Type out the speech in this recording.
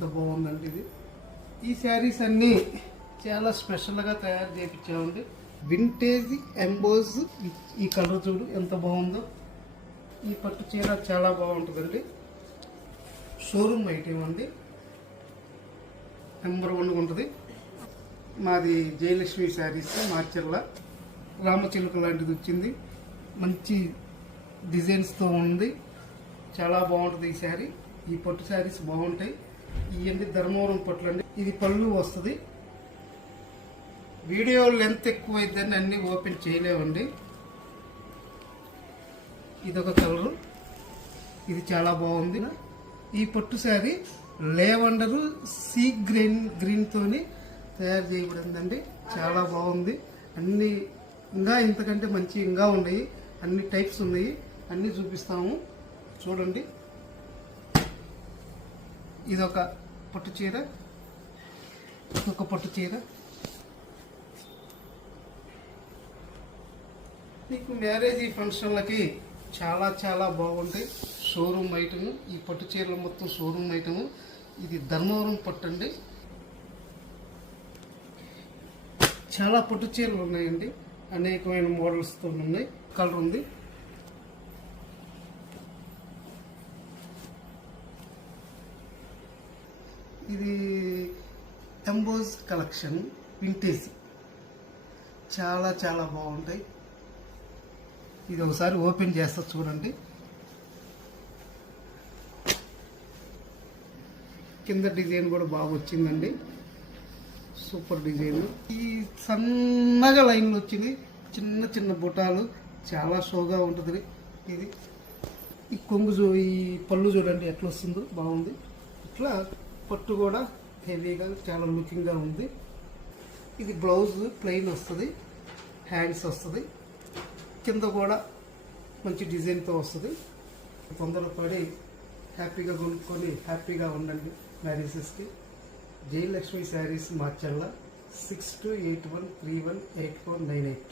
ఎంత బాగుందండి ఇది. ఈ శారీస్ అన్నీ చాలా స్పెషల్గా తయారు చేయించామండి. Vintage emboss. ఈ కలర్ చూడు ఎంత బాగుందో. ఈ పట్టు చీర చాలా బాగుంటుందండి. షోరూమ్ ఐటమ్ అండి, నెంబర్ 1 ఉంటుంది. మాది జయలక్ష్మి శారీస్ మార్చర్ల. రామచిలుక లాంటిది వచ్చింది, మంచి డిజైన్స్తో ఉంది, చాలా బాగుంటుంది ఈ శారీ. ఈ పట్టు శారీస్ బాగుంటాయి. ఇవన్నీ ధర్మవరం పట్లు అండి. ఇది పళ్ళు వస్తుంది. వీడియో లెంత్ ఎక్కువైందని అన్నీ ఓపెన్ చేయలేవండి. ఇదొక కలరు, ఇది చాలా బాగుంది. ఈ పట్టు శారీ లేవెండరు సీ గ్రీన్ తోని తయారు చేయబడిందండి. చాలా బాగుంది. అన్ని ఇంకా ఇంతకంటే మంచి ఇంకా ఉన్నాయి, అన్ని టైప్స్ ఉన్నాయి, అన్నీ చూపిస్తాము చూడండి. ఇదొక పట్టు చీర, ఇదొక పట్టు చీర. మీకు మ్యారేజ్ ఫంక్షన్లకి చాలా చాలా బాగుంటాయి. Showroom item. ఈ పట్టు చీరలు మొత్తం షోరూమ్ ఐటము. ఇది ధర్మవరం పట్టు అండి. చాలా పట్టు చీరలు ఉన్నాయండి, అనేకమైన మోడల్స్తో ఉన్నాయి. కలర్ ఉంది. ఇది ఎంబోజ్ కలెక్షన్ వింటేజ్. చాలా చాలా బాగుంటాయి. ఇది ఒకసారి ఓపెన్ చేస్తా చూడండి. కింద డిజైన్ కూడా బాగా వచ్చిందండి, సూపర్ డిజైన్. ఈ సన్నగా లైన్లు వచ్చింది, చిన్న చిన్న బుటాలు, చాలా షోగా ఉంటుంది ఇది. ఈ కొంగు ఈ పళ్ళు చూడండి ఎట్లా వస్తుందో, బాగుంది. ఇట్లా పట్టు కూడా హెవీగా చాలా లుకింగ్గా ఉంది. ఇది బ్లౌజ్ ప్లెయిన్ వస్తుంది, హ్యాండ్స్ వస్తుంది, కింద కూడా మంచి డిజైన్తో వస్తుంది. తొందరపడి హ్యాపీగా కొనుక్కొని హ్యాపీగా ఉండండి మ్యారేజెస్కి. జయలక్ష్మి శారీస్ మార్చర్ల 6281318498.